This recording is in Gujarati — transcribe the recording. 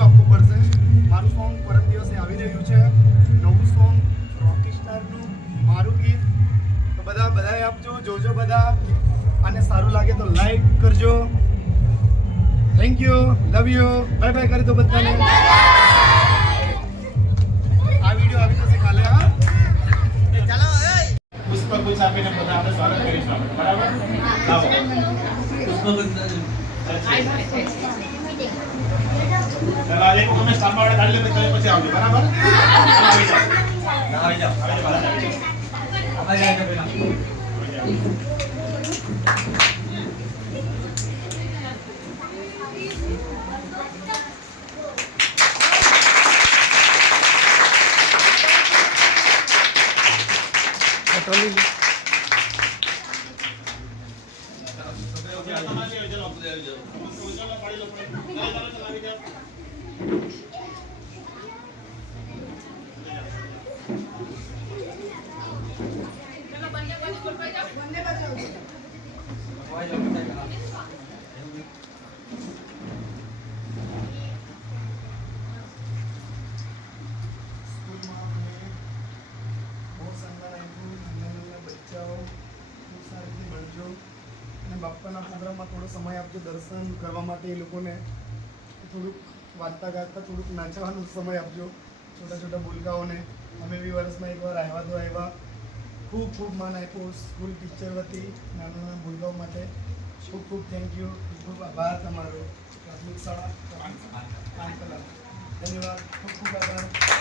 વિડીયો આપવો પડશે. મારું સોંગ પરમ દિવસે આવી રહ્યું છે, નવું સોંગ રોકી સ્ટારનું મારું ગીત. તો બધાએ આપજો, જોજો બધા, અને સારું લાગે તો લાઈક કરજો. Thank you, love you, bye bye કરી દો બધાને. આ વિડીયો આવી જશે કાલે. હા, ચાલો પુષ્પગુચ્છ આપીને બધા આપણે સ્વાગત કરીશું. બરાબર, આવો પુષ્પગુચ્છ. ચાલો આજે તમે સાંભળવા કાઢી લે પછી આવજો. બરાબર, આવી જાઓ. બાપાના પ્રોગ્રામમાં થોડો સમય આપજો દર્શન કરવા માટે. એ લોકોને થોડુંક વાંચતા ગાતા થોડુંક નાચવાનો સમય આપજો, છોટા છોટા ભૂલકાઓને. અમે બી વર્ષમાં એકવાર આવ્યા તો આવ્યા. ખૂબ ખૂબ માન આપ્યું સ્કૂલ ટીચર વતી નાના નાના ભૂલકાઓ માટે. ખૂબ ખૂબ થેન્ક યુ, ખૂબ આભાર તમારો. પ્રાથમિક શાળા ધન્યવાદ, ખૂબ ખૂબ આભાર.